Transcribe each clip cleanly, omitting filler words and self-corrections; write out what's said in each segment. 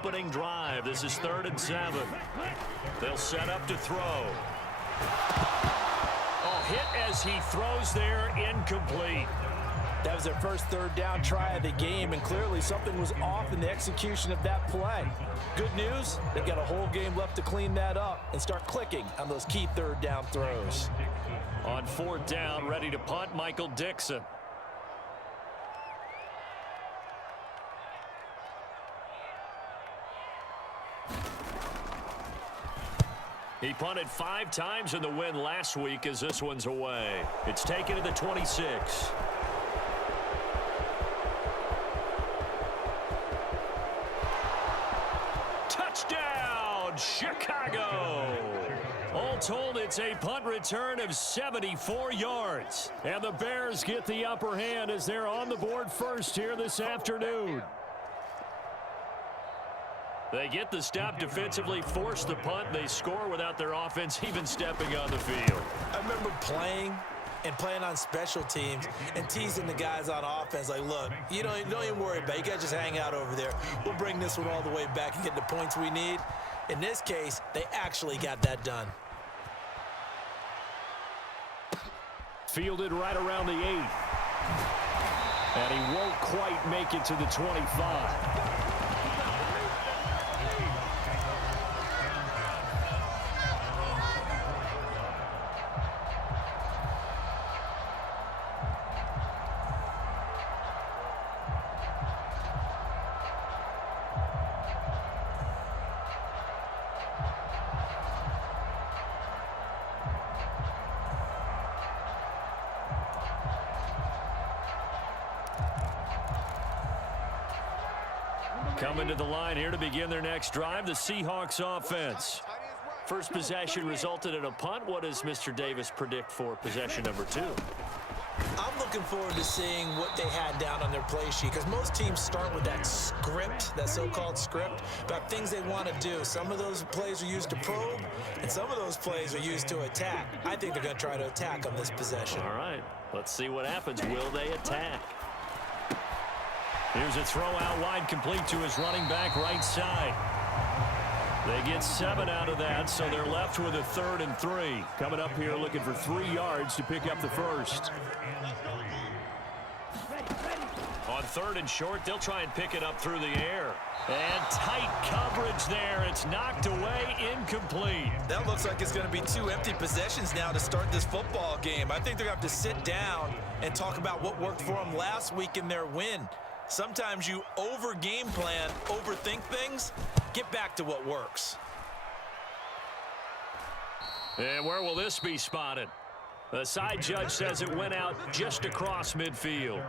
opening drive. This is 3rd and 7. They'll set up to throw. Oh, hit as he throws there, incomplete. That was their first 3rd down try of the game, and clearly something was off in the execution of that play. Good news, they've got a whole game left to clean that up and start clicking on those key 3rd down throws. On 4th down, ready to punt, Michael Dixon. He punted 5 times in the win last week as this one's away. It's taken to the 26. Touchdown, Chicago! All told, it's a punt return of 74 yards. And the Bears get the upper hand as they're on the board first here this afternoon. They get the stop defensively, force the punt, they score without their offense even stepping on the field. I remember playing on special teams and teasing the guys on offense like, look, you don't even worry about it. You guys just hang out over there. We'll bring this one all the way back and get the points we need. In this case, they actually got that done. Fielded right around the 8. And he won't quite make it to the 25. Coming to the line here to begin their next drive, the Seahawks offense. First possession resulted in a punt. What does Mr. Davis predict for possession number 2? I'm looking forward to seeing what they had down on their play sheet, because most teams start with that script, that so-called script, about things they want to do. Some of those plays are used to probe, and some of those plays are used to attack. I think they're going to try to attack on this possession. All right, let's see what happens. Will they attack? Here's a throw out wide, complete to his running back right side. They get 7 out of that, so they're left with a 3rd and 3. Coming up here looking for 3 yards to pick up the first. On 3rd and short, they'll try and pick it up through the air. And tight coverage there. It's knocked away, incomplete. That looks like it's going to be 2 empty possessions now to start this football game. I think they're going to have to sit down and talk about what worked for them last week in their win. Sometimes you over-game plan, overthink things. Get back to what works. And where will this be spotted? The side judge says it went out just across midfield.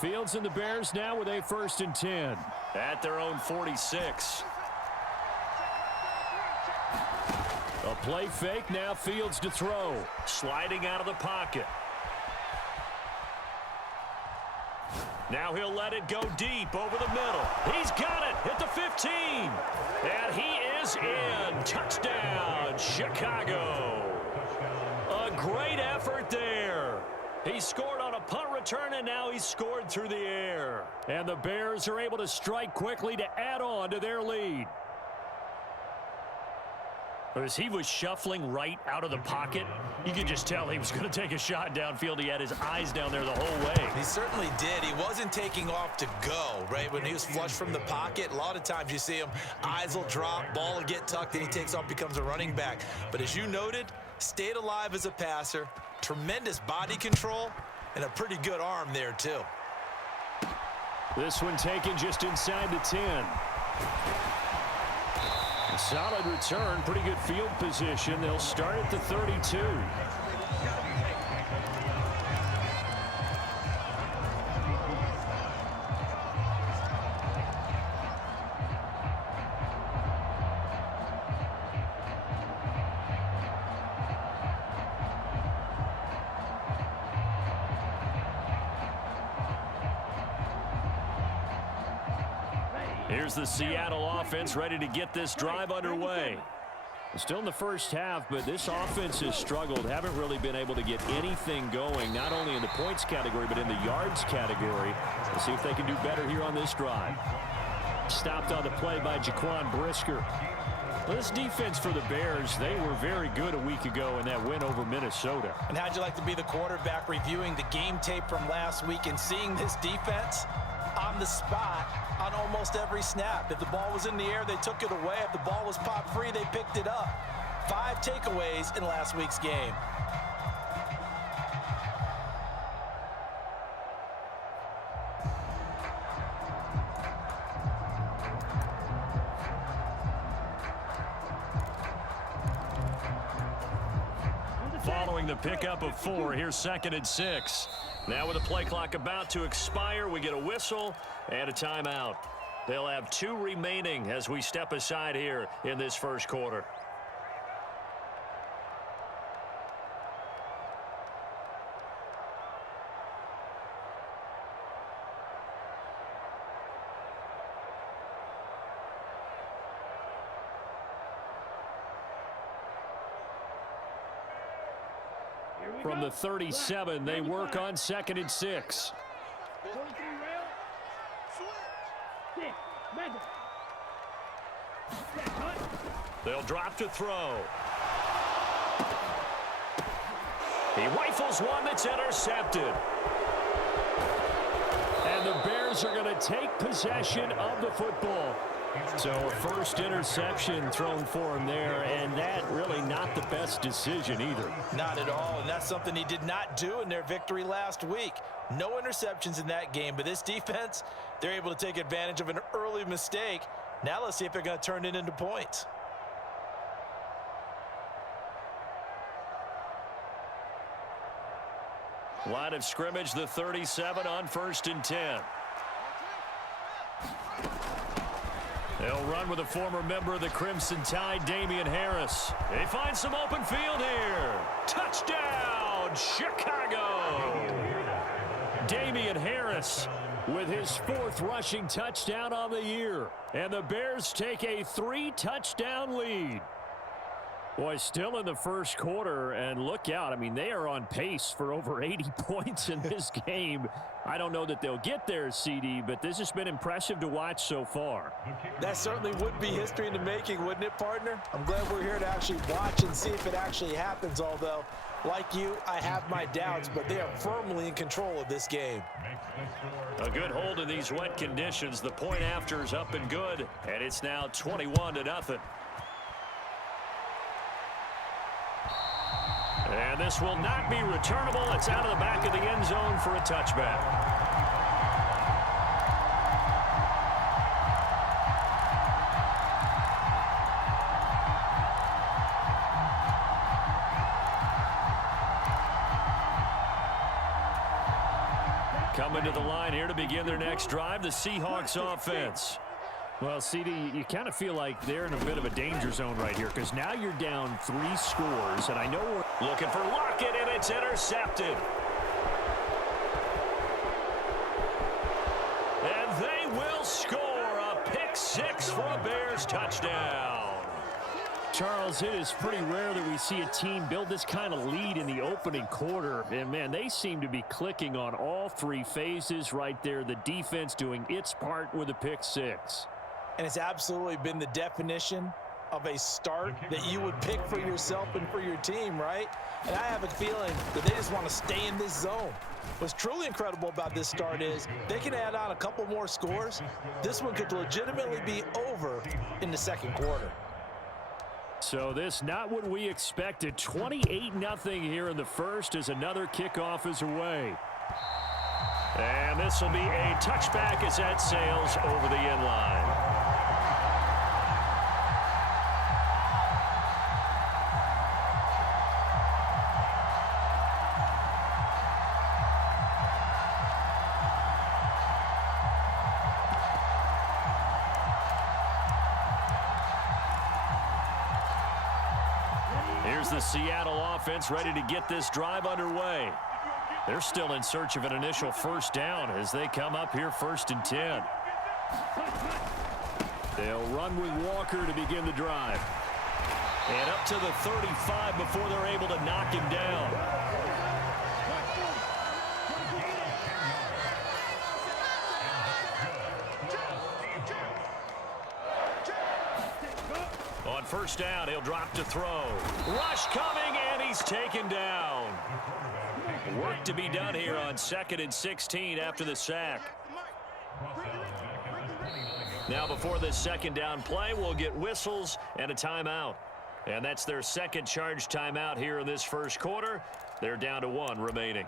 Fields and the Bears now with a 1st and 10 at their own 46. A play fake, now Fields to throw. Sliding out of the pocket. Now he'll let it go deep over the middle. He's got it at the 15. And he is in. Touchdown, Chicago. A great effort there. He scored on a punt return, and now he's scored through the air. And the Bears are able to strike quickly to add on to their lead. As he was shuffling right out of the pocket, you could just tell he was going to take a shot downfield. He had his eyes down there the whole way. He certainly did. He wasn't taking off to go, right? When he was flush from the pocket, a lot of times you see him, eyes will drop, ball will get tucked, and he takes off, becomes a running back. But as you noted, stayed alive as a passer, tremendous body control, and a pretty good arm there, too. This one taken just inside the 10. A solid return, pretty good field position. They'll start at the 32. Here's the Seattle offense ready to get this drive underway. Still in the first half, but this offense has struggled. Haven't really been able to get anything going, not only in the points category, but in the yards category. We'll see if they can do better here on this drive. Stopped on the play by Jaquan Brisker. Well, this defense for the Bears, they were very good a week ago in that win over Minnesota. And how'd you like to be the quarterback reviewing the game tape from last week and seeing this defense on the spot on almost every snap? If the ball was in the air, they took it away. If the ball was popped free, they picked it up. 5 takeaways in last week's game. Following the pickup of 4, here's 2nd and 6. Now with the play clock about to expire, we get a whistle and a timeout. They'll have 2 remaining as we step aside here in this first quarter. From the 37, they work on 2nd and 6. They'll drop to throw. He rifles one that's intercepted. And the Bears are going to take possession of the football. So a first interception thrown for him there, and that really not the best decision either. Not at all, and that's something he did not do in their victory last week. No interceptions in that game, but this defense, they're able to take advantage of an early mistake. Now let's see if they're going to turn it into points. Line of scrimmage, the 37 on 1st and 10. They'll run with a former member of the Crimson Tide, Damian Harris. They find some open field here. Touchdown, Chicago! Damian Harris with his 4th rushing touchdown on the year. And the Bears take a 3-touchdown lead. Boy, still in the first quarter, and look out. I mean, they are on pace for over 80 points in this game. I don't know that they'll get there, CD, but this has been impressive to watch so far. That certainly would be history in the making, wouldn't it, partner? I'm glad we're here to actually watch and see if it actually happens, although, like you, I have my doubts, but they are firmly in control of this game. A good hold in these wet conditions. The point after is up and good, and it's now 21-0. And this will not be returnable. It's out of the back of the end zone for a touchback. Coming to the line here to begin their next drive, the Seahawks offense. Well, CD, you kind of feel like they're in a bit of a danger zone right here because now you're down 3 scores, and I know we're looking for Lockett, and it's intercepted. And they will score a pick 6 for a Bears touchdown. Charles, it is pretty rare that we see a team build this kind of lead in the opening quarter. And, man, they seem to be clicking on all 3 phases right there. The defense doing its part with a pick 6. And it's absolutely been the definition of a start that you would pick for yourself and for your team, right? And I have a feeling that they just want to stay in this zone. What's truly incredible about this start is they can add on a couple more scores. This one could legitimately be over in the second quarter. So this not what we expected. 28-0 here in the first as another kickoff is away. And this will be a touchback as that sails over the end line. Here's the Seattle offense ready to get this drive underway. They're still in search of an initial first down as they come up here 1st and 10. They'll run with Walker to begin the drive. And up to the 35 before they're able to knock him down. On first down, he'll drop to throw. Rush coming, and he's taken down. Work to be done here on 2nd and 16 after the sack. Now before this second down play, we'll get whistles and a timeout. And that's their second charge timeout here in this first quarter. They're down to 1 remaining.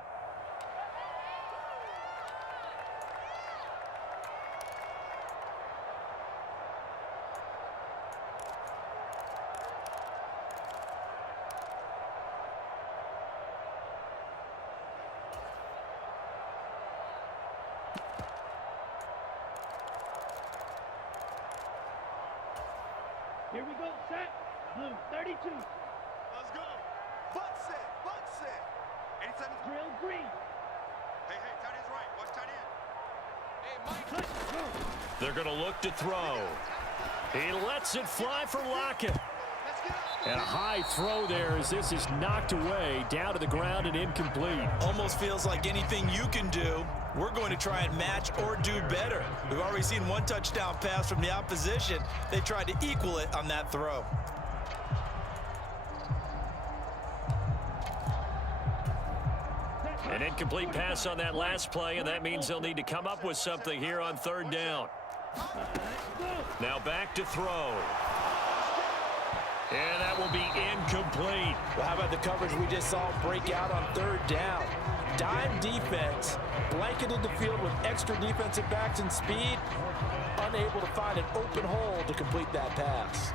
Here we go, set. Blue, 32. Let's go. Butt set, butt set. 87. Drill, green. Hey, tight end's right. Watch tight end. Hey, Mike. Let's go. They're going to look to throw. He lets it fly for Lockett. Let's get up. And a high throw there as this is knocked away, down to the ground and incomplete. Almost feels like anything you can do, we're going to try and match or do better. We've already seen 1 touchdown pass from the opposition. They tried to equal it on that throw. An incomplete pass on that last play, and that means they'll need to come up with something here on 3rd down. Now back to throw. And that will be incomplete. Well, how about the coverage we just saw break out on 3rd down? Dime defense, blanketed the field with extra defensive backs and speed, unable to find an open hole to complete that pass.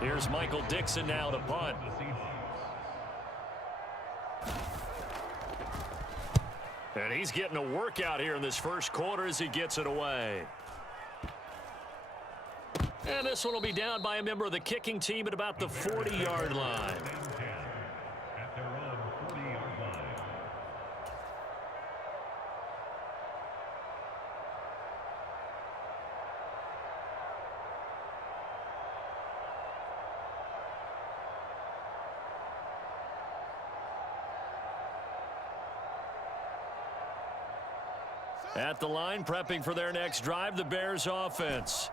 Here's Michael Dixon now to punt. And he's getting a workout here in this first quarter as he gets it away. And this one will be down by a member of the kicking team at about the 40-yard line. At the line, prepping for their next drive, the Bears offense.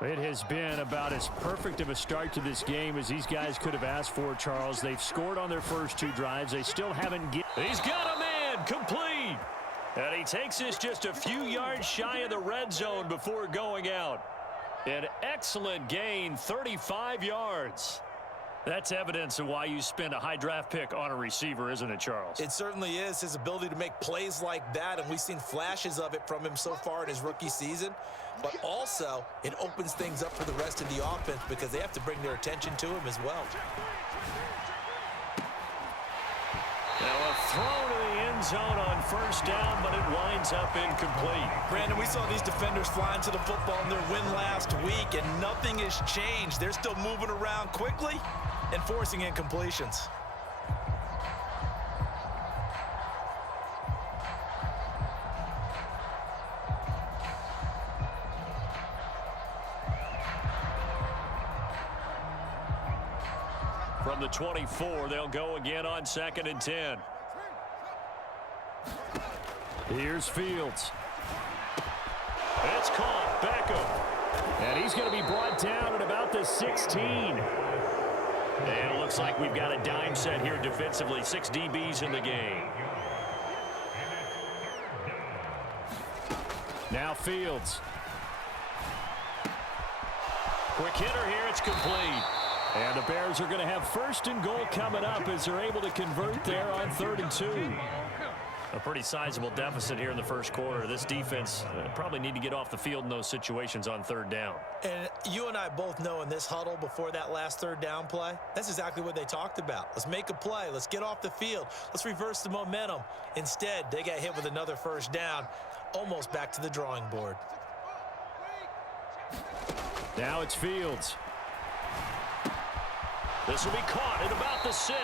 It has been about as perfect of a start to this game as these guys could have asked for, Charles. They've scored on their first 2 drives. They still haven't get. He's got a man, complete. And he takes this just a few yards shy of the red zone before going out. An excellent gain, 35 yards. That's evidence of why you spend a high draft pick on a receiver, isn't it, Charles? It certainly is. His ability to make plays like that, and we've seen flashes of it from him so far in his rookie season. But also, it opens things up for the rest of the offense because they have to bring their attention to him as well. Now a throw to the end zone on first down, but it winds up incomplete. Brandon, we saw these defenders flying to the football in their win last week, and nothing has changed. They're still moving around quickly and forcing incompletions. From the 24, they'll go again on 2nd and 10. Here's Fields. It's caught. Beckham. And he's going to be brought down at about the 16. And it looks like we've got a dime set here defensively. 6 DBs in the game. Now Fields. Quick hitter here. It's complete. And the Bears are going to have 1st and goal coming up as they're able to convert there on 3rd and 2. A pretty sizable deficit here in the first quarter. This defense probably need to get off the field in those situations on 3rd down. And you and I both know in this huddle before that last 3rd down play, that's exactly what they talked about. Let's make a play. Let's get off the field. Let's reverse the momentum. Instead, they got hit with another 1st down, almost back to the drawing board. Now it's Fields. This will be caught at about the 6.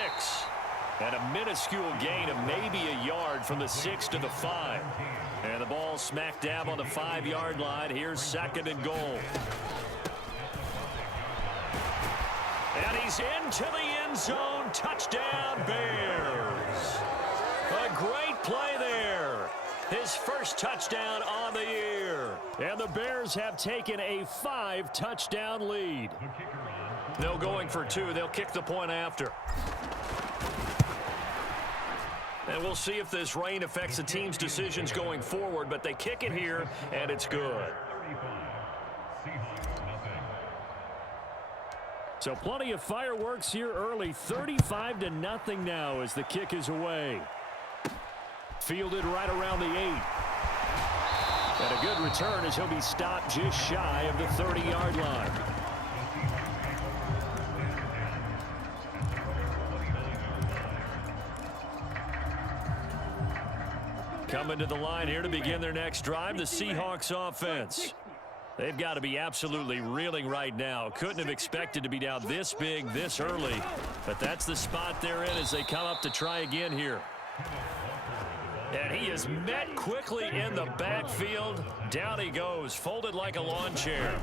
And a minuscule gain of maybe a yard from the 6 to the 5. And the ball smack dab on the 5-yard line. Here's 2nd and goal. And he's into the end zone. Touchdown, Bears. A great play there. His first touchdown on the year. And the Bears have taken a 5-touchdown lead. No going for 2. They'll kick the point after. And we'll see if this rain affects the team's decisions going forward, but they kick it here, and it's good. So plenty of fireworks here early. 35-0 now as the kick is away. Fielded right around the 8. And a good return as he'll be stopped just shy of the 30-yard line. Coming to the line here to begin their next drive, the Seahawks offense. They've got to be absolutely reeling right now. Couldn't have expected to be down this big this early, but that's the spot they're in as they come up to try again here. And he is met quickly in the backfield. Down he goes, folded like a lawn chair.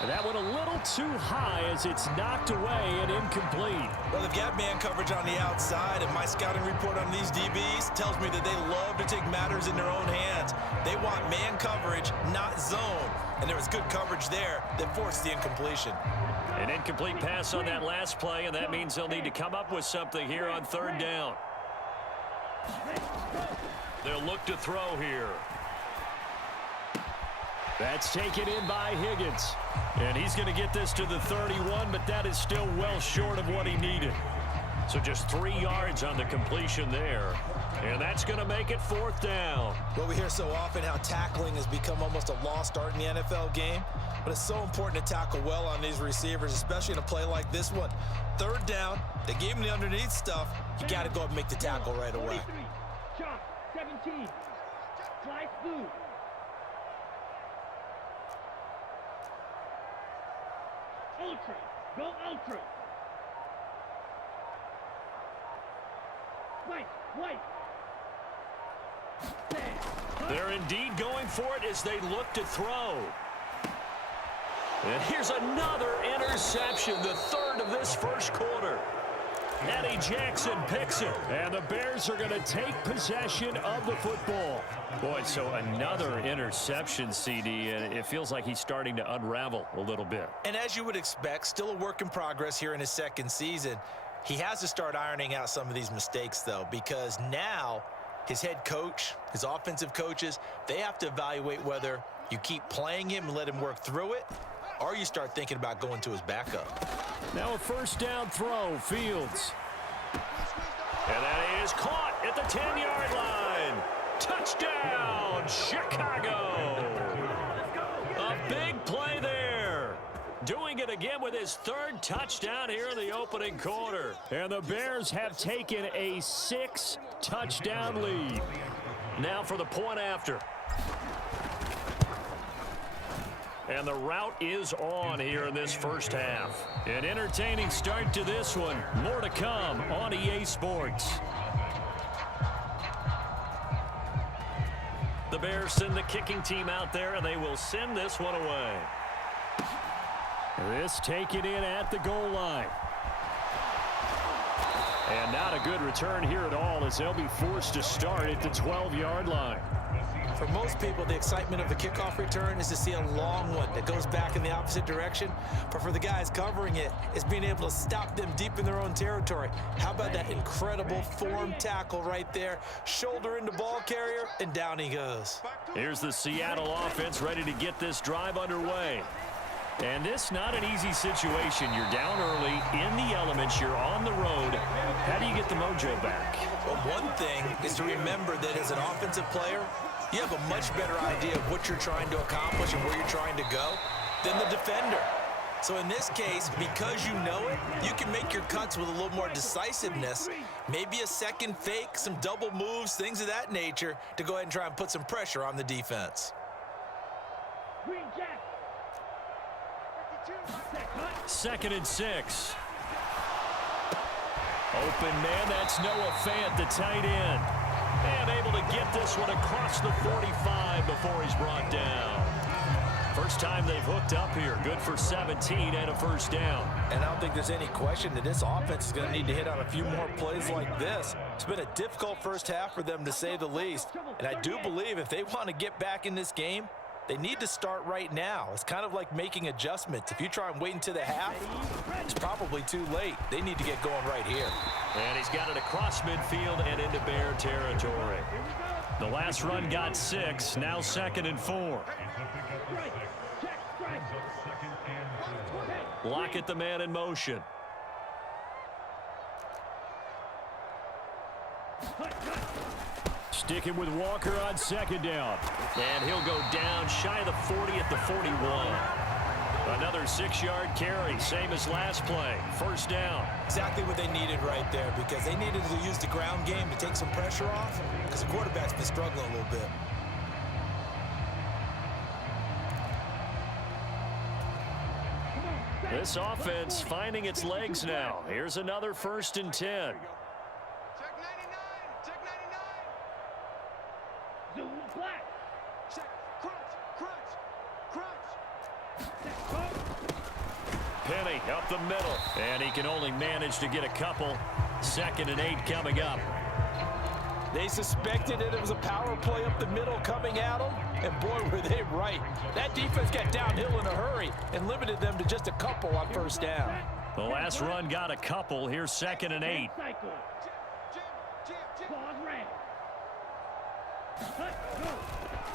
And that went a little too high as it's knocked away and incomplete. Well, they've got man coverage on the outside, and my scouting report on these DBs tells me that they love to take matters in their own hands. They want man coverage, not zone. And there was good coverage there that forced the incompletion. An incomplete pass on that last play, and that means they'll need to come up with something here on 3rd down. They'll look to throw here. That's taken in by Higgins. And he's going to get this to the 31, but that is still well short of what he needed. So just 3 yards on the completion there. And that's going to make it 4th down. Well, we hear so often how tackling has become almost a lost art in the NFL game. But it's so important to tackle well on these receivers, especially in a play like this one. 3rd down, they gave him the underneath stuff. You got to go up and make the tackle right away. Chop, 17. Slice blue. Ultra. Go ultra. White. They're indeed going for it as they look to throw. And here's another interception, the 3rd of this first quarter. Eddie Jackson picks it, and the Bears are going to take possession of the football. Boy, so another interception, CD, and it feels like he's starting to unravel a little bit. And as you would expect, still a work in progress here in his 2nd season. He has to start ironing out some of these mistakes, though, because now his head coach, his offensive coaches, they have to evaluate whether you keep playing him and let him work through it, or you start thinking about going to his backup. Now a 1st down throw, Fields. And that is caught at the 10-yard line. Touchdown, Chicago. A big play there. Doing it again with his 3rd touchdown here in the opening quarter. And the Bears have taken a 6-touchdown lead. Now for the point after. And the route is on here in this first half. An entertaining start to this one. More to come on EA Sports. The Bears send the kicking team out there, and they will send this one away. This taken in at the goal line. And not a good return here at all as they'll be forced to start at the 12-yard line. For most people, the excitement of the kickoff return is to see a long one that goes back in the opposite direction. But for the guys covering it, it's being able to stop them deep in their own territory. How about that incredible form tackle right there? Shoulder into ball carrier, and down he goes. Here's the Seattle offense ready to get this drive underway. And this not an easy situation. You're down early, in the elements, you're on the road. How do you get the mojo back? Well, one thing is to remember that as an offensive player, you have a much better idea of what you're trying to accomplish and where you're trying to go than the defender. So in this case, because you know it, you can make your cuts with a little more decisiveness, maybe a second fake, some double moves, things of that nature, to go ahead and try and put some pressure on the defense. Green Jack. 2nd and 6. Open man, that's Noah Fant, the tight end. And able to get this one across the 45 before he's brought down. First time they've hooked up here. Good for 17 and a first down. And I don't think there's any question that this offense is going to need to hit on a few more plays like this. It's been a difficult first half for them, to say the least. And I do believe if they want to get back in this game, they need to start right now. It's kind of like making adjustments. If you try and wait until the half, it's probably too late. They need to get going right here. And he's got it across midfield and into Bear territory. The last run got 6. Now 2nd and 4. Lockett the man in motion. Sticking with Walker on 2nd down. And he'll go down shy of the 40 at the 41. Another 6-yard carry, same as last play. First down. Exactly what they needed right there, because they needed to use the ground game to take some pressure off, because the quarterback's been struggling a little bit. This offense finding its legs now. Here's another 1st and 10. Check 99. Check 99. Zoom black. Check. Crunch. Penny up the middle. And he can only manage to get a couple. 2nd and 8 coming up. They suspected it was a power play up the middle coming at them, and boy, were they right. That defense got downhill in a hurry and limited them to just a couple on first down. The last run got a couple. Here's 2nd and 8.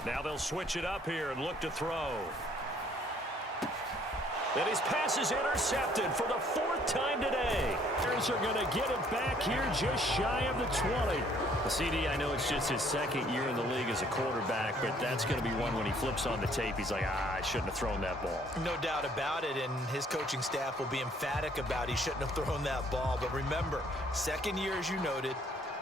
Now they'll switch it up here and look to throw. And his pass is intercepted for the 4th time today. Bears are going to get it back here just shy of the 20. The CD, I know it's just his 2nd year in the league as a quarterback, but that's going to be one when he flips on the tape. He's like, I shouldn't have thrown that ball. No doubt about it, and his coaching staff will be emphatic about he shouldn't have thrown that ball. But remember, 2nd year, as you noted,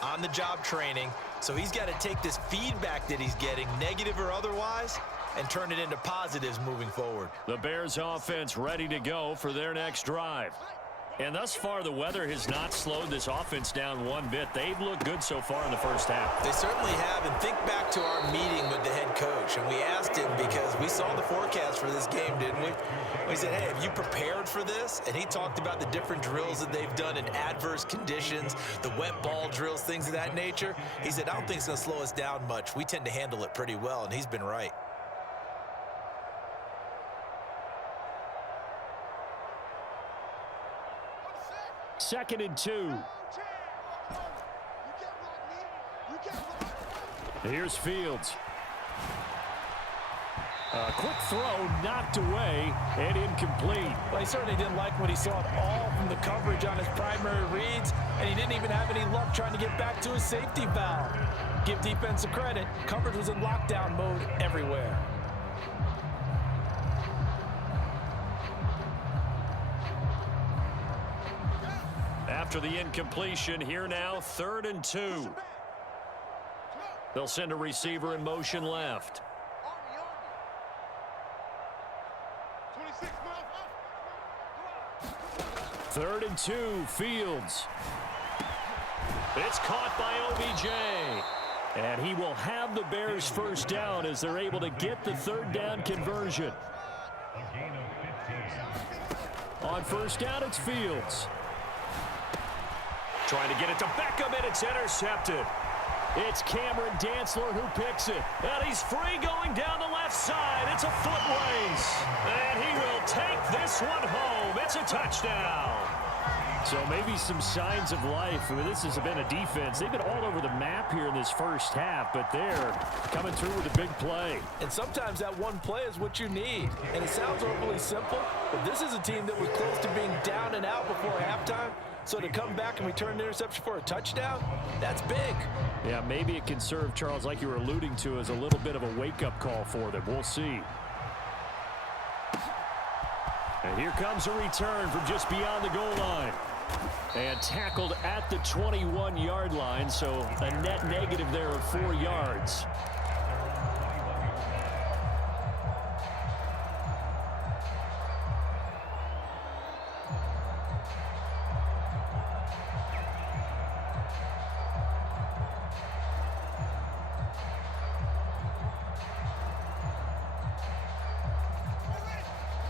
on-the-job training, so he's got to take this feedback that he's getting, negative or otherwise, and turn it into positives moving forward. The Bears offense ready to go for their next drive. And thus far, the weather has not slowed this offense down one bit. They've looked good so far in the first half. They certainly have, and think back to our meeting with the head coach, and we asked him because we saw the forecast for this game, didn't we? We said, hey, have you prepared for this? And he talked about the different drills that they've done in adverse conditions, the wet ball drills, things of that nature. He said, I don't think it's going to slow us down much. We tend to handle it pretty well, and he's been right. Second and 2. Here's Fields. A quick throw knocked away and incomplete. Well, he certainly didn't like what he saw at all from the coverage on his primary reads, and he didn't even have any luck trying to get back to his safety valve. Give defense a credit. Coverage was in lockdown mode everywhere. After the incompletion, here now, 3rd and 2. They'll send a receiver in motion left. 3rd and 2, Fields. It's caught by OBJ. And he will have the Bears first down as they're able to get the 3rd down conversion. On first down, it's Fields. Trying to get it to Beckham, and it's intercepted. It's Cameron Dantzler who picks it. And he's free going down the left side. It's a foot race. And he will take this one home. It's a touchdown. So maybe some signs of life. I mean, this has been a defense. They've been all over the map here in this first half, but they're coming through with a big play. And sometimes that one play is what you need. And it sounds overly simple, but this is a team that was close to being down and out before halftime. So to come back and return the interception for a touchdown, that's big. Yeah, maybe it can serve, Charles, like you were alluding to, as a little bit of a wake-up call for them. We'll see. And here comes a return from just beyond the goal line. And tackled at the 21-yard line, so a net negative there of 4 yards.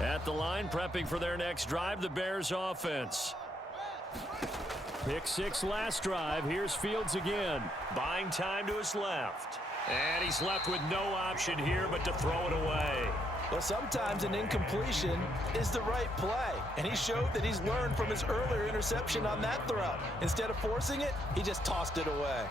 At the line, prepping for their next drive, the Bears offense. Pick 6 last drive. Here's Fields again. Buying time to his left. And he's left with no option here but to throw it away. Well, sometimes an incompletion is the right play, and he showed that he's learned from his earlier interception on that throw. Instead of forcing it, he just tossed it away.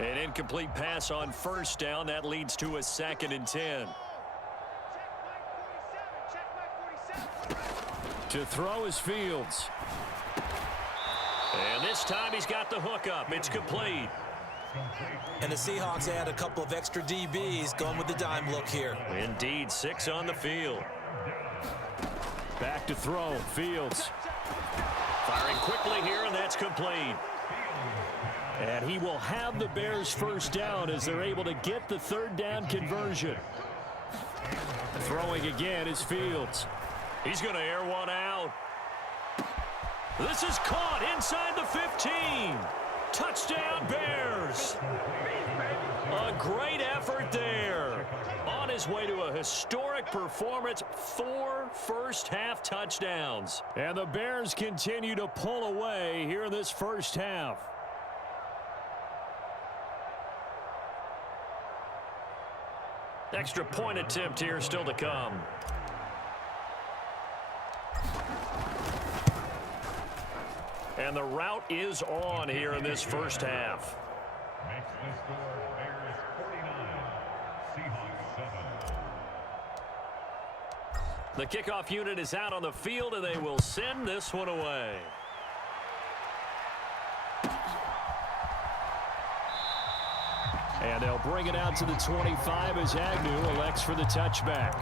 An incomplete pass on first down. That leads to a 2nd and 10. To throw is Fields. And this time he's got the hook up. It's complete. And the Seahawks add a couple of extra DBs going with the dime look here. Indeed, 6 on the field. Back to throw. Fields. Firing quickly here, and that's complete. And he will have the Bears first down as they're able to get the 3rd down conversion. Throwing again is Fields. He's going to air one out. This is caught inside the 15. Touchdown, Bears. A great effort there. On his way to a historic performance, 4 first-half touchdowns. And the Bears continue to pull away here in this first half. Extra point attempt here still to come. And the route is on here in this first half. Makes the score Bears 49, Seahawks 7. The kickoff unit is out on the field, and they will send this one away. And they'll bring it out to the 25 as Agnew elects for the touchback.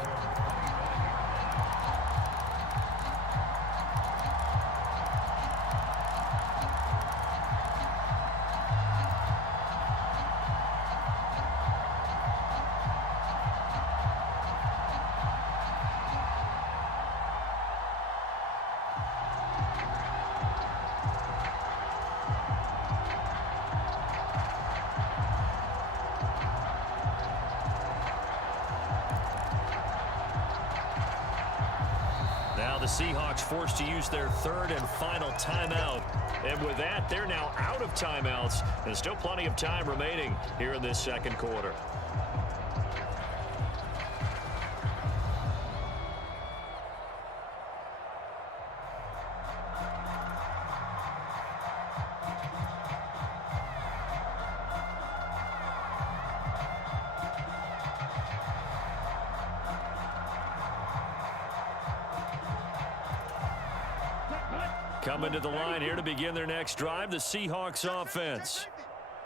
Now the Seahawks forced to use their 3rd and final timeout. And with that, they're now out of timeouts. And still plenty of time remaining here in this second quarter. Coming to the line here to begin their next drive, the Seahawks offense.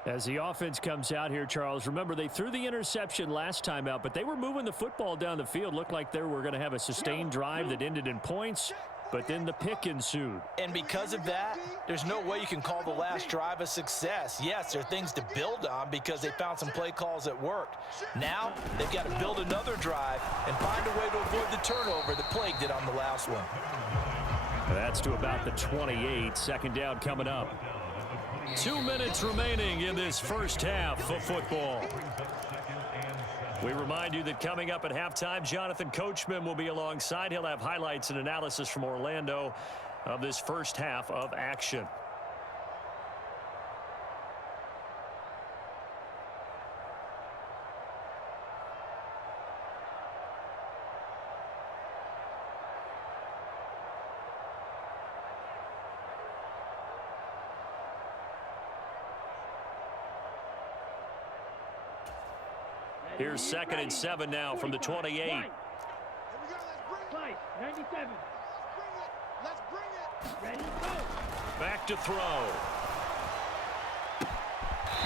As the offense comes out here, Charles, remember they threw the interception last time out, but they were moving the football down the field. Looked like they were going to have a sustained drive that ended in points, but then the pick ensued. And because of that, there's no way you can call the last drive a success. Yes, there are things to build on because they found some play calls that worked. Now, they've got to build another drive and find a way to avoid the turnover that plagued it on the last one. That's to about the 28. 2nd down coming up. 2 minutes remaining in this first half of football. We remind you that coming up at halftime, Jonathan Coachman will be alongside. He'll have highlights and analysis from Orlando of this first half of action. Here's 2nd and 7 now from the 28. Here we go, let's bring it. 97. Let's bring it. Ready, go. Back to throw.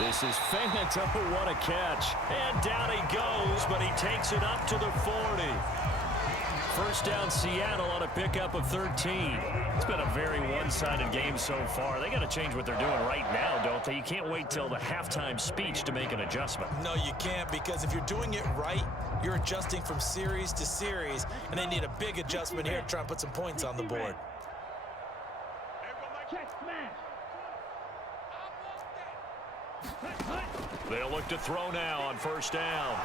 This is Fant. Oh, what a catch. And down he goes, but he takes it up to the 40. First down Seattle on a pickup of 13. It's been a very one-sided game so far. They got to change what they're doing right now, don't they? You can't wait till the halftime speech to make an adjustment. No, you can't, because if you're doing it right, you're adjusting from series to series, and they need a big adjustment here to try and put some points on the board. Here we go, Mike. Check smash. They'll look to throw now on first down.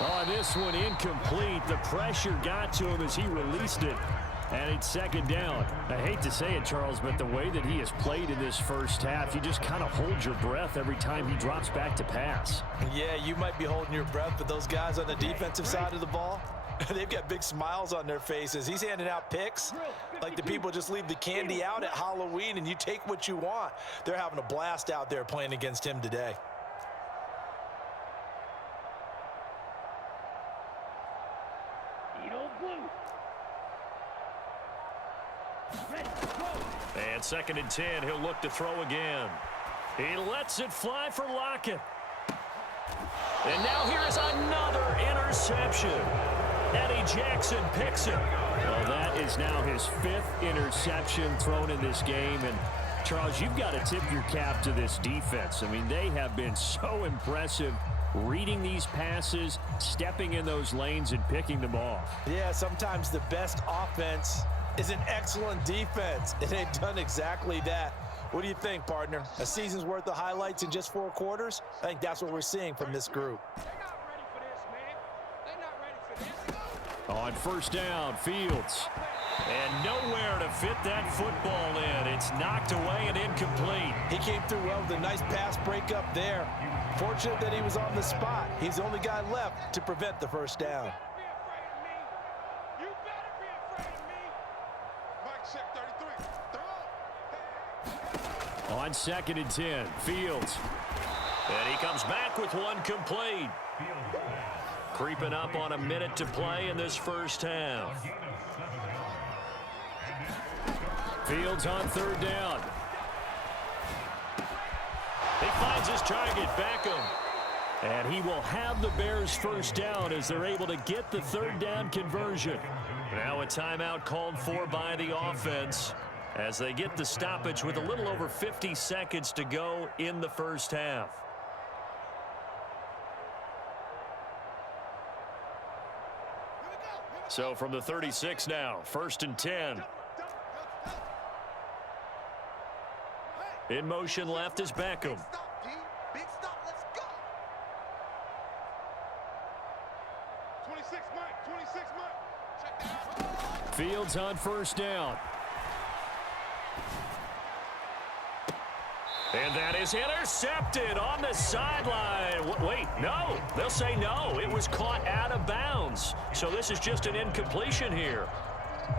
Oh, this one incomplete. The pressure got to him as he released it. And it's second down. I hate to say it, Charles, but the way that he has played in this first half, you just kind of hold your breath every time he drops back to pass. Yeah, you might be holding your breath, but those guys on the defensive side of the ball, they've got big smiles on their faces. He's handing out picks like the people just leave the candy out at Halloween and you take what you want. They're having a blast out there playing against him today. And second and 10, he'll look to throw again. He lets it fly for Lockett. And now here is another interception. Eddie Jackson picks it. Well, that is now his 5th interception thrown in this game. And, Charles, you've got to tip your cap to this defense. I mean, they have been so impressive reading these passes, stepping in those lanes, and picking them off. Yeah, sometimes the best offense is an excellent defense, and they've done exactly that. What do you think, partner? A season's worth of highlights in just 4 quarters? I think that's what we're seeing from this group. On first down, Fields. And nowhere to fit that football in. It's knocked away and incomplete. He came through well with a nice pass breakup there. Fortunate that he was on the spot. He's the only guy left to prevent the first down. On second and 10, Fields. And he comes back with one complete. Creeping up on a minute to play in this first half. Fields on third down. He finds his target, Beckham. And he will have the Bears first down as they're able to get the third down conversion. Now a timeout called for by the offense as they get the stoppage with a little over 50 seconds to go in the first half. So from the 36 now, first and 10. In motion left is Beckham. Big stop, let's go. 26 Mike, 26 Mike. Fields on first down. And that is intercepted on the sideline. Wait, no. They'll say no. It was caught out of bounds. So this is just an incompletion here.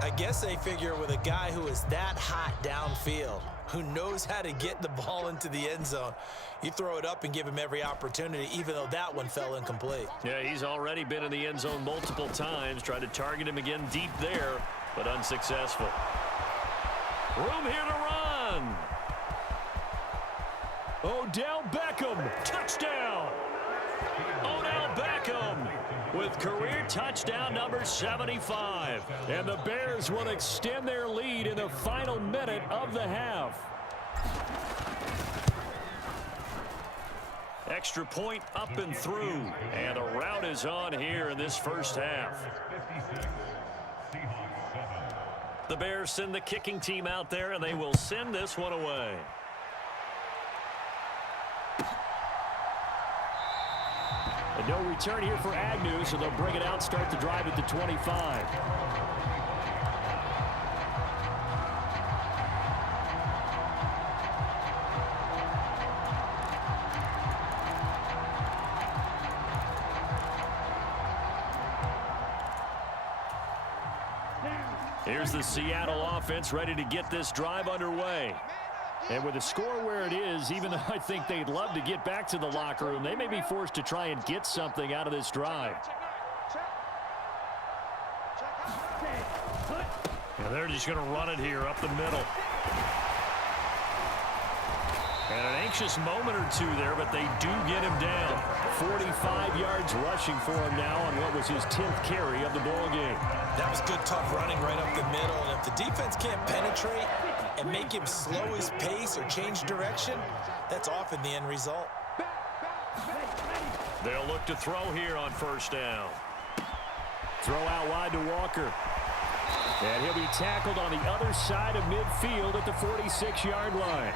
I guess they figure with a guy who is that hot downfield, who knows how to get the ball into the end zone, you throw it up and give him every opportunity, even though that one fell incomplete. Yeah, he's already been in the end zone multiple times. Tried to target him again deep there, but unsuccessful. Room here to run. Odell Beckham, Touchdown! Odell Beckham with career touchdown number 75. and the Bears will extend their lead in the final minute of the half. Extra point up and through, and a rout is on here in this first half. The Bears send the kicking team out there, and they will send this one away. And no return here for Agnew, so they'll bring it out, start the drive at the 25. Here's the Seattle offense ready to get this drive underway. And with the score where it is, even though I think they'd love to get back to the locker room, they may be forced to try and get something out of this drive. And they're just going to run it here up the middle. And an anxious moment or two there, but they do get him down. 45 yards rushing for him now on what was his 10th carry of the ball game. That was good, tough running right up the middle. And if the defense can't penetrate and make him slow his pace or change direction, that's often the end result. They'll look to throw here on first down. Throw out wide to Walker. And he'll be tackled on the other side of midfield at the 46-yard line.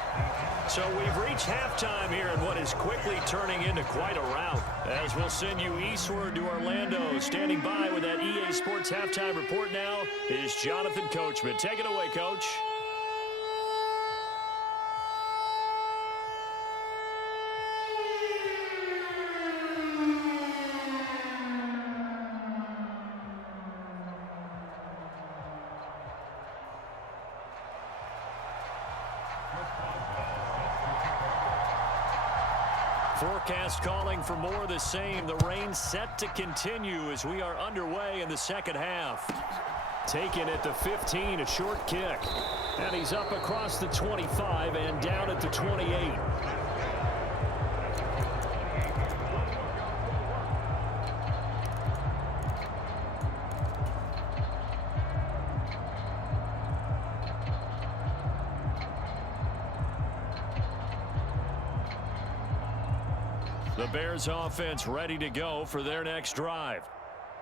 So we've reached halftime here in what is quickly turning into quite a rout. As we'll send you eastward to Orlando. Standing by with that EA Sports halftime report now is Jonathan Coachman. Take it away, Coach. Forecast calling for more of the same. The rain set to continue as we are underway in the second half. Taken at the 15, a short kick. And he's up across the 25 and down at the 28. The Bears offense ready to go for their next drive.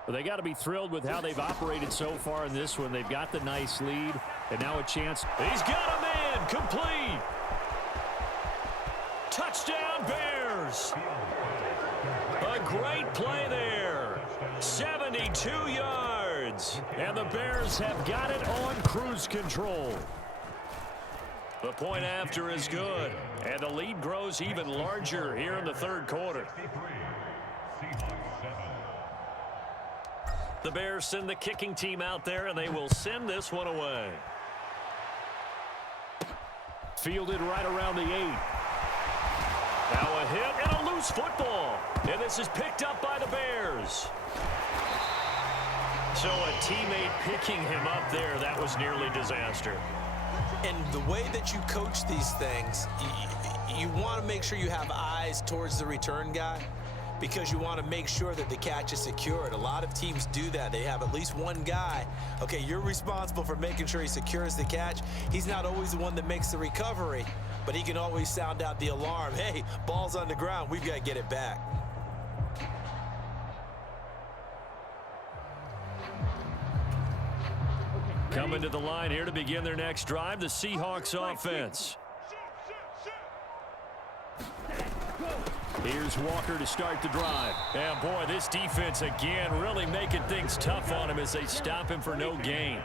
Well, they got to be thrilled with how they've operated so far in this one. They've got the nice lead, and now a chance. He's got a man, complete. Touchdown, Bears. A great play there. 72 yards. And the Bears have got it on cruise control. The point after is good, and the lead grows even larger here in the third quarter. The Bears send the kicking team out there, and they will send this one away. Fielded right around the 8. Now a hit and a loose football, and this is picked up by the Bears. So a teammate picking him up there, that was nearly disaster. And the way that you coach these things, you want to make sure you have eyes towards the return guy because you want to make sure that the catch is secured. A lot of teams do that. They have at least one guy. Okay, you're responsible for making sure he secures the catch. He's not always the one that makes the recovery, but he can always sound out the alarm. Hey, ball's on the ground. We've got to get it back. Coming to the line here to begin their next drive, the Seahawks offense. Here's Walker to start the drive. And boy, this defense again really making things tough on him as they stop him for no gain.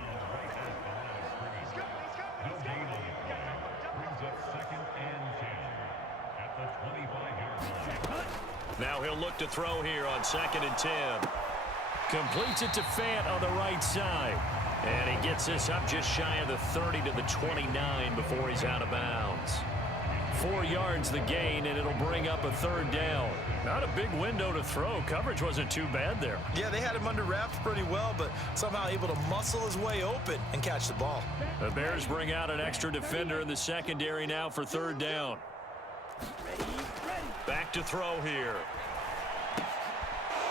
Now he'll look to throw here on 2nd and 10. Completes it to Fant on the right side. And he gets this up just shy of the 30 to the 29 before he's out of bounds. 4 yards the gain, and it'll bring up a 3rd down. Not a big window to throw. Coverage wasn't too bad there. Yeah, they had him under wraps pretty well, but somehow able to muscle his way open and catch the ball. The Bears bring out an extra defender in the secondary now for 3rd down. Back to throw here.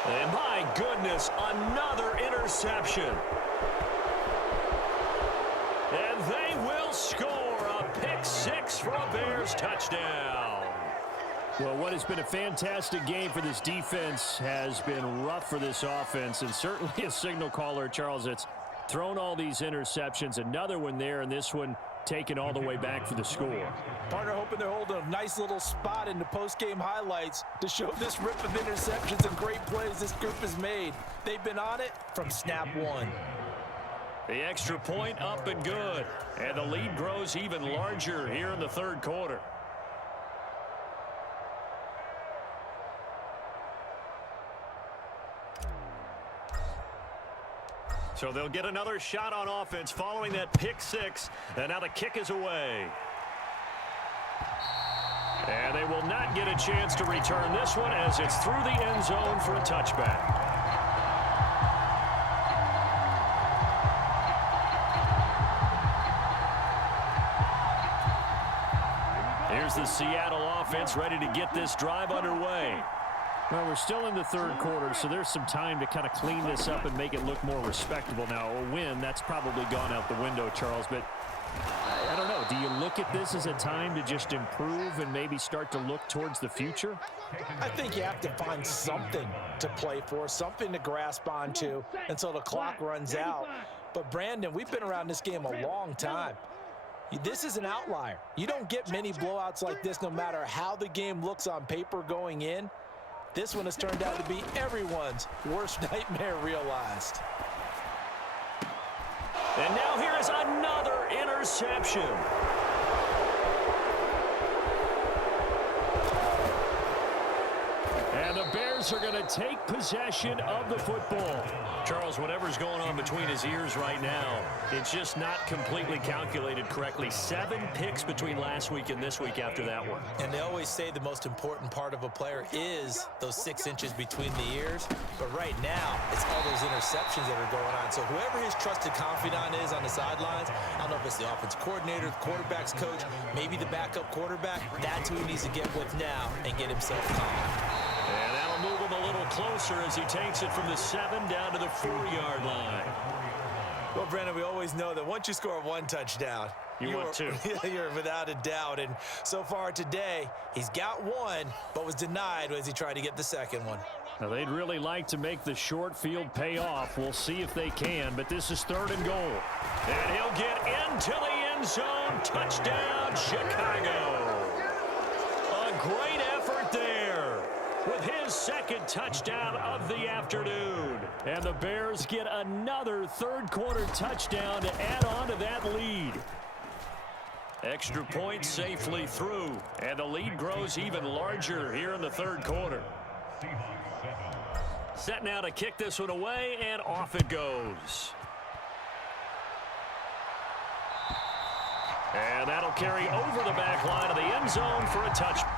And my goodness, another interception. And they will score a pick-6 for a Bears touchdown. Well, what has been a fantastic game for this defense has been rough for this offense, and certainly a signal caller, Charles, that's thrown all these interceptions. Another one there, and this one taken all the way back for the score. Partner hoping they're holding a nice little spot in the post-game highlights to show this rip of interceptions and great plays this group has made. They've been on it from snap one. The extra point up and good. And the lead grows even larger here in the 3rd quarter. So they'll get another shot on offense following that pick-6. And now the kick is away. And they will not get a chance to return this one as it's through the end zone for a touchback. Here's the Seattle offense ready to get this drive underway. Well, we're still in the 3rd quarter, so there's some time to kind of clean this up and make it look more respectable. Now, a win, that's probably gone out the window, Charles, but I don't know. Do you look at this as a time to just improve and maybe start to look towards the future? I think you have to find something to play for, something to grasp onto until the clock runs out. But, Brandon, we've been around this game a long time. This is an outlier. You don't get many blowouts like this no matter how the game looks on paper going in. This one has turned out to be everyone's worst nightmare realized. And now here is another interception. And the Bears are going to take possession of the football. Charles, whatever's going on between his ears right now, it's just not completely calculated correctly. 7 picks between last week and this week after that one. And they always say the most important part of a player is those 6 inches between the ears. But right now, it's all those interceptions that are going on. So whoever his trusted confidant is on the sidelines, I don't know if it's the offensive coordinator, the quarterback's coach, maybe the backup quarterback, that's who he needs to get with now and get himself calm. And that'll move him a little closer as he takes it from the 7 down to the 4-yard line. Well, Brandon, we always know that once you score 1 touchdown, you want 2. You're without a doubt. And so far today, he's got 1, but was denied as he tried to get the second one. Now, they'd really like to make the short field pay off. We'll see if they can, but this is 3rd and goal. And he'll get into the end zone. Touchdown, Chicago. A great effort there with his 2nd touchdown of the afternoon. And the Bears get another 3rd quarter touchdown to add on to that lead. Extra point safely through, and the lead grows even larger here in the 3rd quarter. Set now to kick this one away, and off it goes. And that'll carry over the back line of the end zone for a touchdown.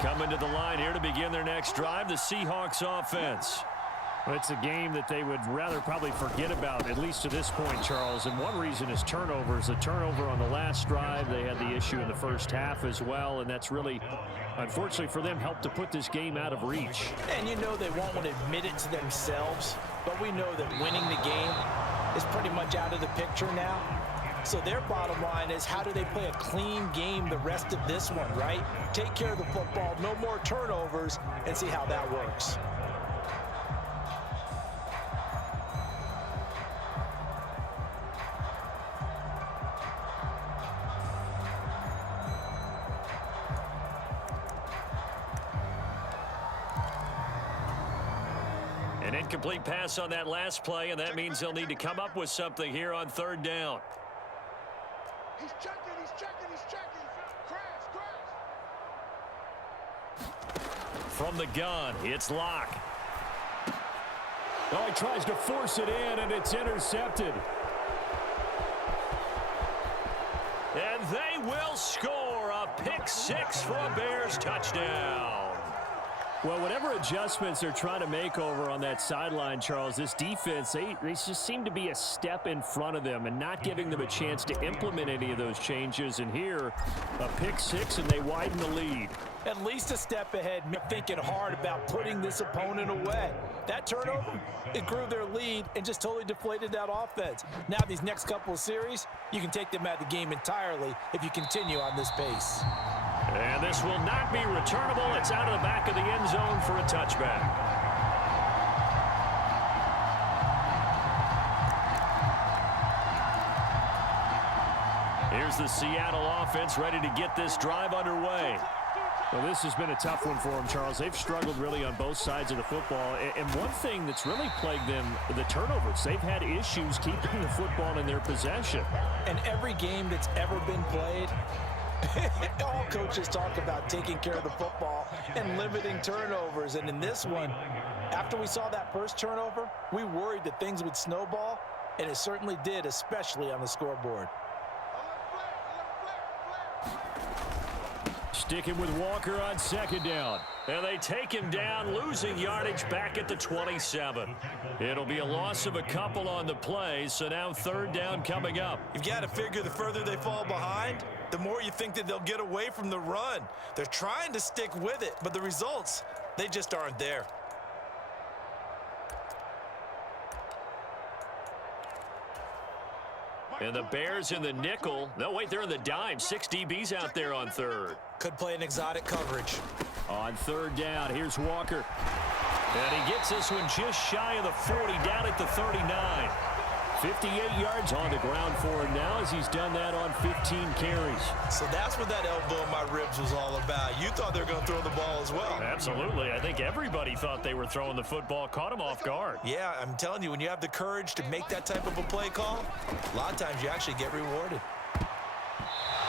Coming to the line here to begin their next drive, the Seahawks offense. Well, it's a game that they would rather probably forget about, at least to this point, Charles. And one reason is turnovers. The turnover on the last drive, they had the issue in the first half as well, and that's really, unfortunately for them, helped to put this game out of reach. And you know they won't want to admit it to themselves, but we know that winning the game is pretty much out of the picture now. So their bottom line is, how do they play a clean game the rest of this one, right? Take care of the football, no more turnovers, and see how that works. An incomplete pass on that last play, and that means they'll need to come up with something here on 3rd down. He's checking. From the gun, it's Locke. Oh, he tries to force it in, and it's intercepted. And they will score a pick 6 for a Bears touchdown. Well, whatever adjustments they're trying to make over on that sideline, Charles, this defense, they just seem to be a step in front of them and not giving them a chance to implement any of those changes. And here, a pick 6, and they widen the lead. At least a step ahead, thinking hard about putting this opponent away. That turnover, it grew their lead and just totally deflated that offense. Now these next couple of series, you can take them out of the game entirely if you continue on this pace. And this will not be returnable. It's out of the back of the end zone for a touchback. Here's the Seattle offense ready to get this drive underway. Well, this has been a tough one for them, Charles. They've struggled really on both sides of the football. And one thing that's really plagued them, the turnovers. They've had issues keeping the football in their possession. And every game that's ever been played, all coaches talk about taking care of the football and limiting turnovers. And in this one, after we saw that first turnover, we worried that things would snowball, and it certainly did, especially on the scoreboard. sticking with Walker on second down. And they take him down, losing yardage back at the 27. It'll be a loss of a couple on the play, so now third down coming up. You've got to figure the further they fall behind, the more you think that they'll get away from the run. They're trying to stick with it, but the results, they just aren't there. And the Bears in the nickel. No, wait, they're in the dime. 6 DBs out there on third. Could play an exotic coverage. On third down, here's Walker. And he gets this one just shy of the 40, down at the 39. 58 yards on the ground for him now as he's done that on 15 carries. So that's what that elbow in my ribs was all about. You thought they were going to throw the ball as well. Absolutely. I think everybody thought they were throwing the football, caught him off guard. Yeah, I'm telling you, when you have the courage to make that type of a play call, a lot of times you actually get rewarded.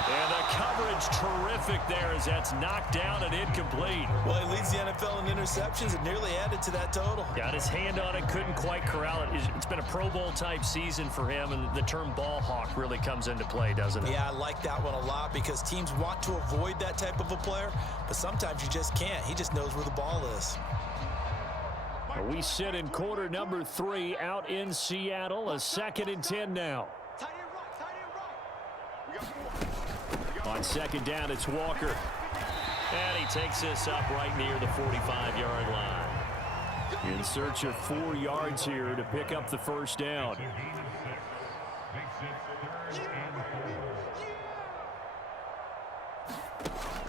And the coverage terrific there as that's knocked down and incomplete. Well, he leads the NFL in interceptions and nearly added to that total. Got his hand on it, couldn't quite corral it. It's been a Pro Bowl type season for him, and the term ball hawk really comes into play, doesn't it? Yeah, I like that one a lot because teams want to avoid that type of a player, but sometimes you just can't. He just knows where the ball is. We sit in quarter number 3 out in Seattle, a 2nd and 10 now. On second down, it's Walker. And he takes this up right near the 45-yard line. In search of 4 yards here to pick up the first down.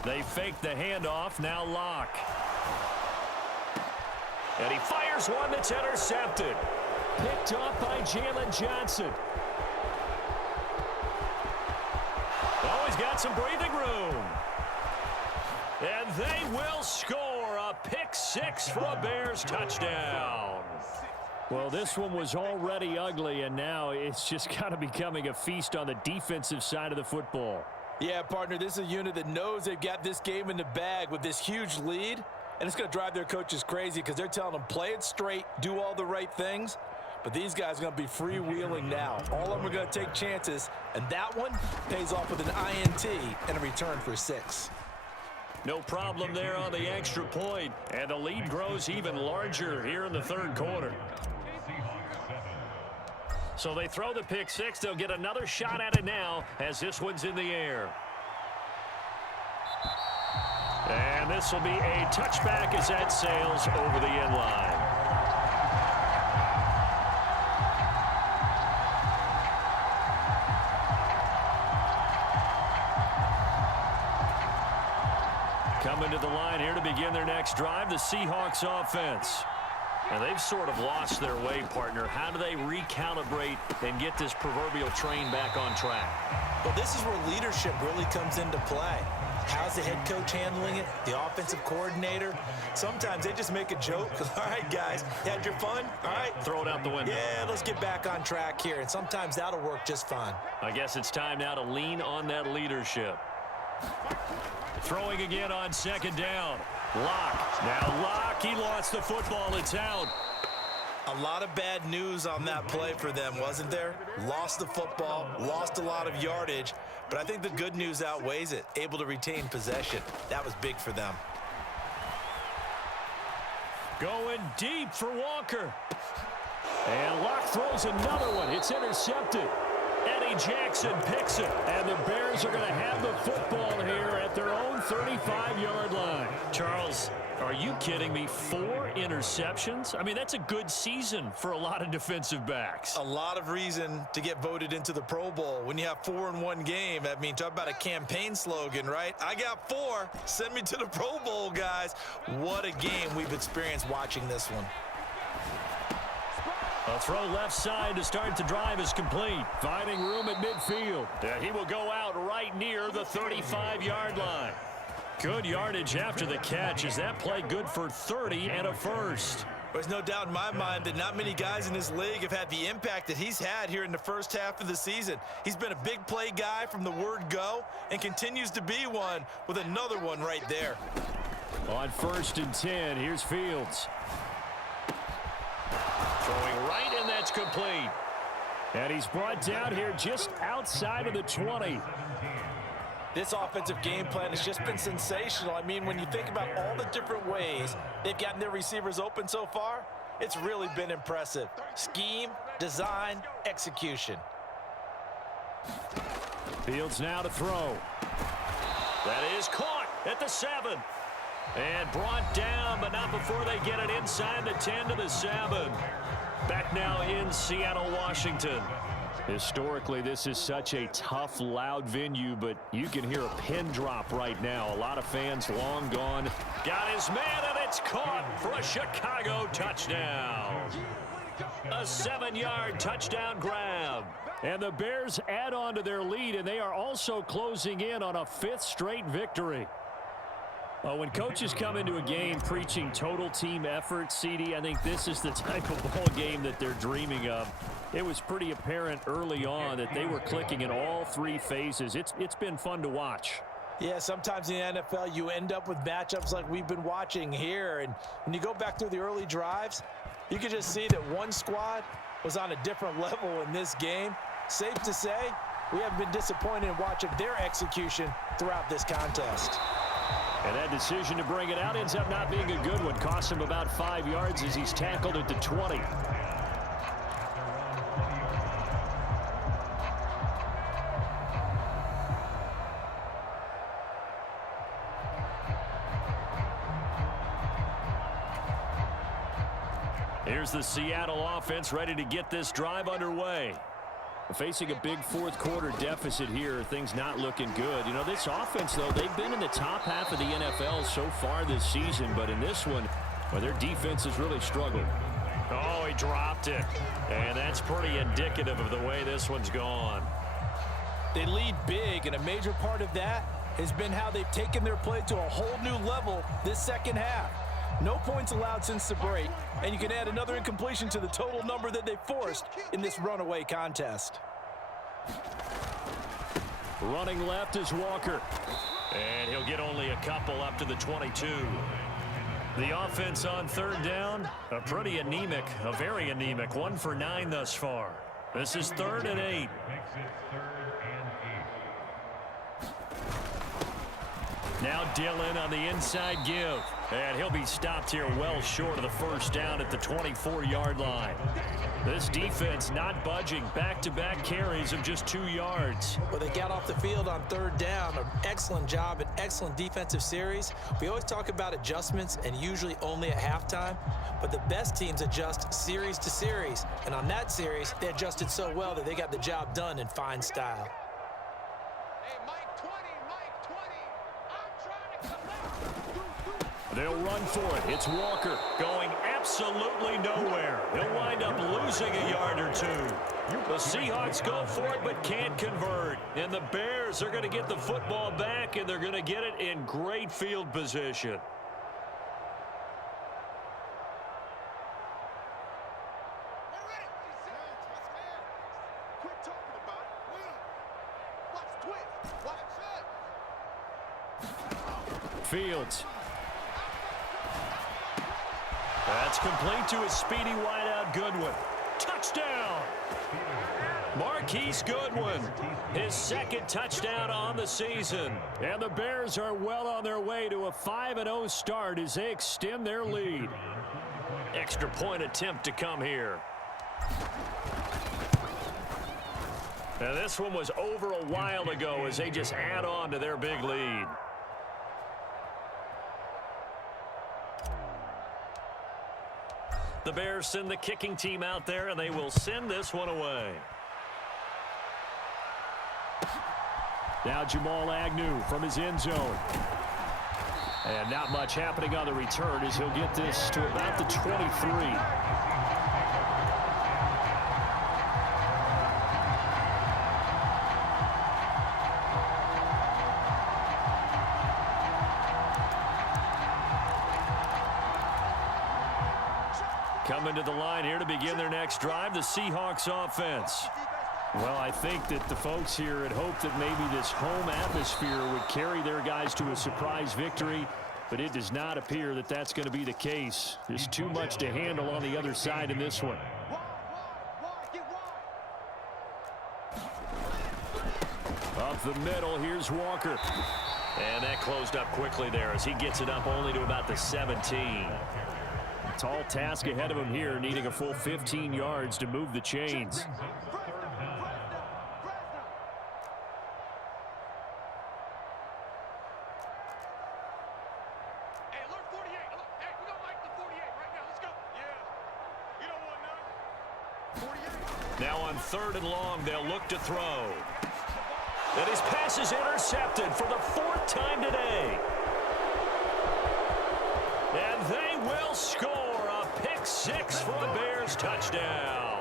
They fake the handoff, now Locke. And he fires one that's intercepted. Picked off by Jalen Johnson. Oh, he's got some breathing room. And they will score a pick 6 for a Bears touchdown. Well, this one was already ugly, and now it's just kind of becoming a feast on the defensive side of the football. Yeah, partner, this is a unit that knows they've got this game in the bag with this huge lead, and it's going to drive their coaches crazy because they're telling them play it straight, do all the right things. But these guys are going to be freewheeling now. All of them are going to take chances, and that one pays off with an INT and a return for 6. No problem there on the extra point, and the lead grows even larger here in the third quarter. So they throw the pick 6. They'll get another shot at it now as this one's in the air. And this will be a touchback as that sails over the end line. Coming to the line here to begin their next drive, the Seahawks offense. And they've sort of lost their way, partner. How do they recalibrate and get this proverbial train back on track? Well, this is where leadership really comes into play. How's the head coach handling it? The offensive coordinator? Sometimes they just make a joke. All right, guys, had your fun? All right. Throw it out the window. Yeah, let's get back on track here. And sometimes that'll work just fine. I guess it's time now to lean on that leadership. Throwing again on second down. Locke. Now Locke, he lost the football. It's out. A lot of bad news on that play for them, wasn't there? Lost the football, lost a lot of yardage, but I think the good news outweighs it. Able to retain possession. That was big for them. Going deep for Walker. And Locke throws another one. It's intercepted. Eddie Jackson picks it. And the Bears are going to have the football here at their own 35-yard line. Charles, are you kidding me? 4 interceptions? I mean, that's a good season for a lot of defensive backs. A lot of reason to get voted into the Pro Bowl. When you have 4 in one game, I mean, talk about a campaign slogan, right? I got 4. Send me to the Pro Bowl, guys. What a game we've experienced watching this one. A throw left side to start the drive is complete. Finding room at midfield. And he will go out right near the 35-yard line. Good yardage after the catch. Is that play good for 30 and a first? There's no doubt in my mind that not many guys in this league have had the impact that he's had here in the first half of the season. He's been a big play guy from the word go and continues to be one with another one right there. On 1st and 10, here's Fields. Throwing right, and that's complete. And he's brought down here just outside of the 20. This offensive game plan has just been sensational. I mean, when you think about all the different ways they've gotten their receivers open so far, it's really been impressive. Scheme, design, execution. Fields now to throw. That is caught at the 7. And brought down, but not before they get it inside the 10 to the 7. Back now in Seattle, Washington. Historically, this is such a tough, loud venue, but you can hear a pin drop right now. A lot of fans long gone. Got his man, and it's caught for a Chicago touchdown. A 7-yard touchdown grab. And the Bears add on to their lead, and they are also closing in on a 5th straight victory. Well, when coaches come into a game preaching total team effort, CD, I think this is the type of ball game that they're dreaming of. It was pretty apparent early on that they were clicking in all 3 phases. It's been fun to watch. Yeah, sometimes in the NFL you end up with matchups like we've been watching here. And when you go back through the early drives, you can just see that one squad was on a different level in this game. Safe to say, we haven't been disappointed in watching their execution throughout this contest. And that decision to bring it out ends up not being a good one. Costs him about 5 yards as he's tackled at the 20. Here's the Seattle offense ready to get this drive underway. Facing a big 4th quarter deficit here, things not looking good. You know, this offense, though, they've been in the top half of the NFL so far this season, but in this one, well, their defense has really struggled. Oh, he dropped it. And that's pretty indicative of the way this one's gone. They lead big, and a major part of that has been how they've taken their play to a whole new level this second half. No points allowed since the break, and you can add another incompletion to the total number that they forced in this runaway contest. Running left is Walker. And he'll get only a couple up to the 22. The offense on 3rd down, a pretty anemic, a very anemic. 1 for 9 thus far. This is 3rd and 8. Makes it 3rd and 8. Now Dillon on the inside give. And he'll be stopped here well short of the 1st down at the 24-yard line. This defense not budging. Back-to-back carries of just 2 yards. Well, they got off the field on 3rd down. An excellent job, an excellent defensive series. We always talk about adjustments and usually only at halftime. But the best teams adjust series to series. And on that series, they adjusted so well that they got the job done in fine style. They'll run for it. It's Walker. Going absolutely nowhere. He'll wind up losing a yard or 2. The Seahawks go for it but can't convert. And the Bears are going to get the football back, and they're going to get it in great field position. Fields. That's complete to a speedy wideout Goodwin. Touchdown! Marquise Goodwin, his 2nd touchdown on the season. And the Bears are well on their way to a 5-0 start as they extend their lead. Extra point attempt to come here. Now this one was over a while ago as they just add on to their big lead. The Bears send the kicking team out there, and they will send this one away. Now Jamal Agnew from his end zone. And not much happening on the return as he'll get this to about the 23. Coming to the line here to begin their next drive, the Seahawks offense. Well, I think that the folks here had hoped that maybe this home atmosphere would carry their guys to a surprise victory, but it does not appear that that's going to be the case. There's too much to handle on the other side in this one. Up the middle, here's Walker. And that closed up quickly there as he gets it up only to about the 17. Tall task ahead of him here, needing a full 15 yards to move the chains. Hey, alert 48. Hey, we don't like the 48 right now. Let's go. Yeah. You don't want none. 48. Now on 3rd and long, they'll look to throw. And his pass is intercepted for the 4th time today. And they will score a pick-6 for a Bears touchdown.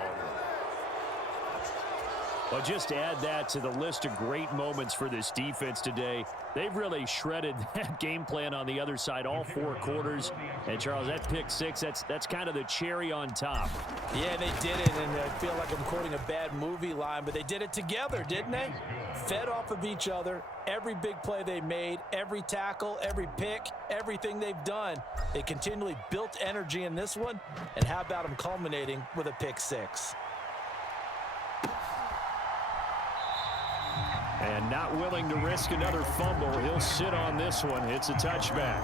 Well, just to add that to the list of great moments for this defense today. They've really shredded that game plan on the other side all 4 quarters. And, Charles, that pick-6, that's kind of the cherry on top. Yeah, they did it, and I feel like I'm quoting a bad movie line, but they did it together, didn't they? Fed off of each other, every big play they made, every tackle, every pick, everything they've done. They continually built energy in this one, and how about them culminating with a pick-6? And not willing to risk another fumble. He'll sit on this one. It's a touchback.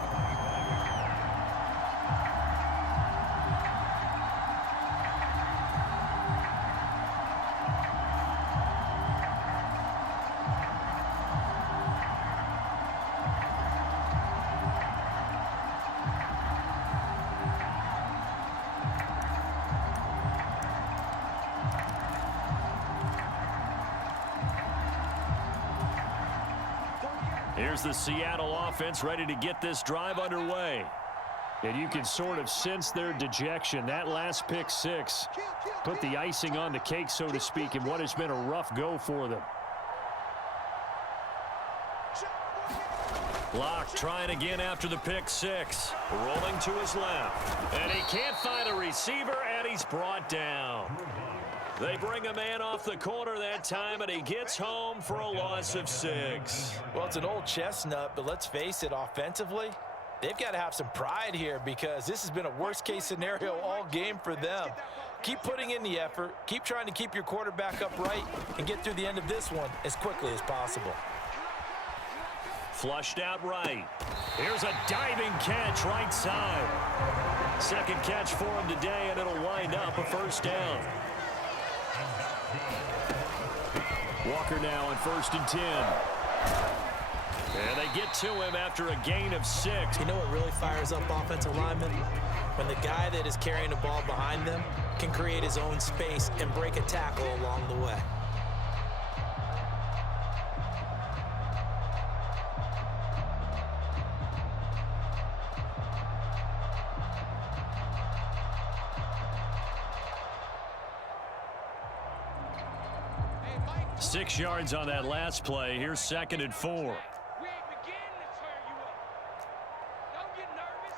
Here's the Seattle offense ready to get this drive underway. And you can sort of sense their dejection. That last pick-6 put the icing on the cake, so to speak, in what has been a rough go for them. Locke trying again after the pick-6. Rolling to his left. And he can't find a receiver, and he's brought down. They bring a man off the corner that time, and he gets home for a loss of 6. Well, it's an old chestnut, but let's face it, offensively, they've got to have some pride here because this has been a worst-case scenario all game for them. Keep putting in the effort. Keep trying to keep your quarterback upright and get through the end of this one as quickly as possible. Flushed out right. Here's a diving catch right side. Second catch for him today, and it'll wind up a 1st down. Walker now on 1st and 10. And they get to him after a gain of 6. You know what really fires up offensive linemen? When the guy that is carrying the ball behind them can create his own space and break a tackle along the way. Hey, 6 yards on that last play. Here's 2nd and 4. We ain't beginning to turn you up. Don't get nervous.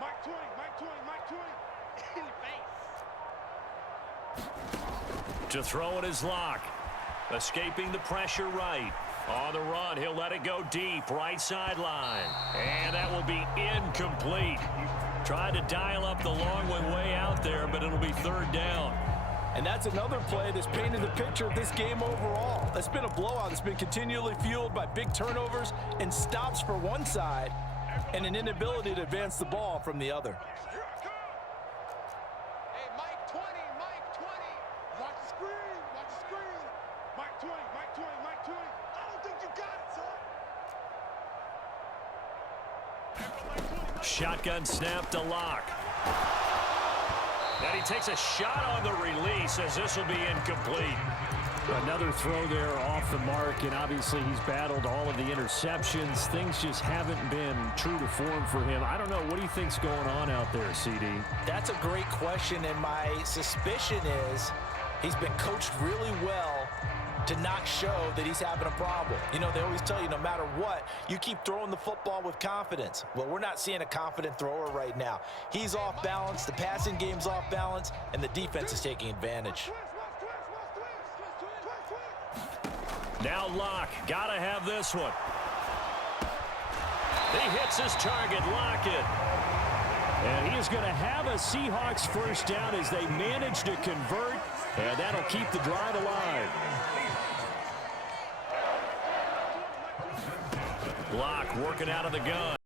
Mike 20, Mike 20, Mike 20. In the face. To throw it is Locke. Escaping the pressure right. On the run, he'll let it go deep. Right sideline. And that will be incomplete. Tried to dial up the long one way out there, but it'll be 3rd down. And that's another play that's painted the picture of this game overall. It's been a blowout. It's been continually fueled by big turnovers and stops for one side and an inability to advance the ball from the other. Here I come. Hey, Mike 20, Mike 20. Watch the screen, watch the screen. Mike 20, Mike 20, Mike 20. I don't think you got it, son. Shotgun snap to Locke. And he takes a shot on the release as this will be incomplete. Another throw there off the mark, and obviously he's battled all of the interceptions. Things just haven't been true to form for him. I don't know. What do you think's going on out there, CD? That's a great question, and my suspicion is he's been coached really well to not show that he's having a problem. You know, they always tell you no matter what, you keep throwing the football with confidence. Well, we're not seeing a confident thrower right now. He's off balance, the passing game's off balance, and the defense is taking advantage. Now Locke, gotta have this one. He hits his target, Lockett. And he is going to have a Seahawks 1st down as they manage to convert, and that'll keep the drive alive. Block working out of the gun.